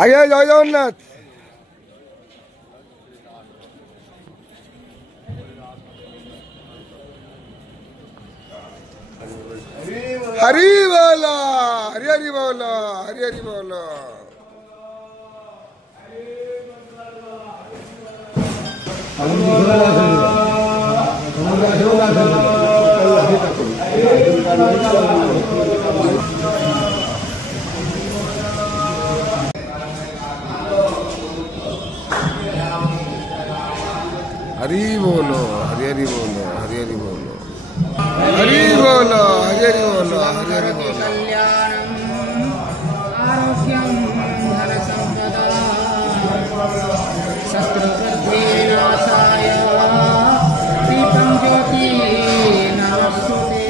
आगे जय जगन्नाथ। हरि बोला, हरि हरि बोला, हरि हरि बोला। हरि बोलो, हरि हरि बोलो, हरि हरि बोलो, हरि बोलो, हरि हरि बोलो, हरि हरि बोलो। कल्याणं आरोग्यं धन संपदा शत्रुवृद्धिनाशाय दीपं ज्योति नमस्तुते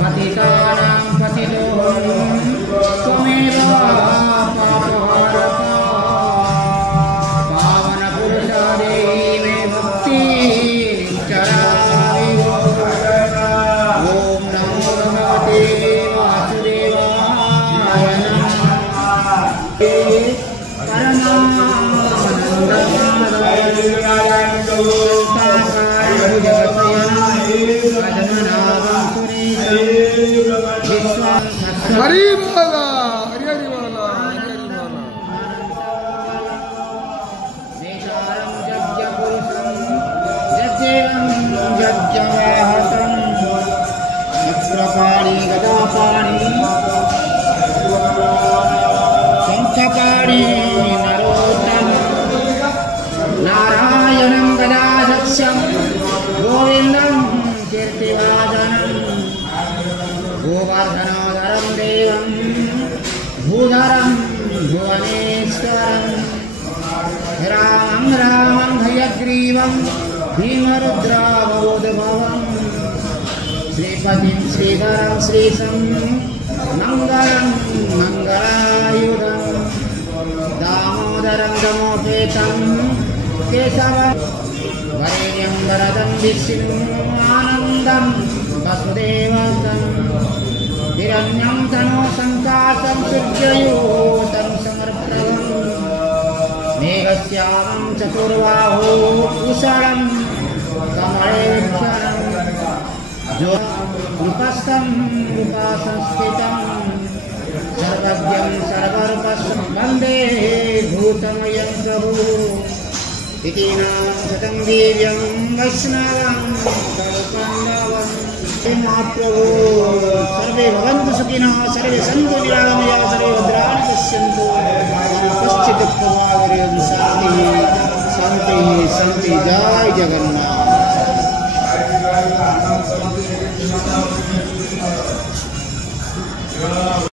पतितानां पतितोऽहं त्वमेव पापहारका पावनपुरुषा देहि मे भक्तिं चरामि। ॐ नमो भगवते वासुदेवाय हरि बोला, हरि हरि बोला, हरि हरि बोला। नेतारं यज्ञपुरुषं यज्ञेवं यज्ञवाहतं चक्रपाणि गदापाणि शङ्खपाणि नरोत्तमं नारायणं गदाध्यक्षं गोविन्दं कीर्तिवादनं गोवर्धनोदरं देवं भूधरं भुवनेश्वरं रामं रामं हयग्रीवं भीमरुद्रावोद्भवं श्रीपतिं श्रीधरं श्रीशं मङ्गलं मङ्गलायुधं दामोदरं दमोपेतं केशवं वरेण्यं वरदं विष्णुं आनन्दं वसुदेवं हिरण्यं तनो संकाशं सूर्ययोतं समर्पणम् मेघश्यामं चतुर्बाहो कुशलं कमलेक्षणं नृपस्थं नृपासंस्थितं सर्वज्ञं सर्वरूपं वन्दे भूतमयं प्रभुः इति नामं शतं दिव्यं वैष्णवं कल्पन्दवम्। महाप्रभु सर्वे भवन्तु सुखिनः, सर्वे सन्तु निरामया, सर्वे भद्राणि पश्यन्तु, कश्चित् दुःखभाग् शान्तिः शान्तिः शान्तिः। जय जगन्नाथ।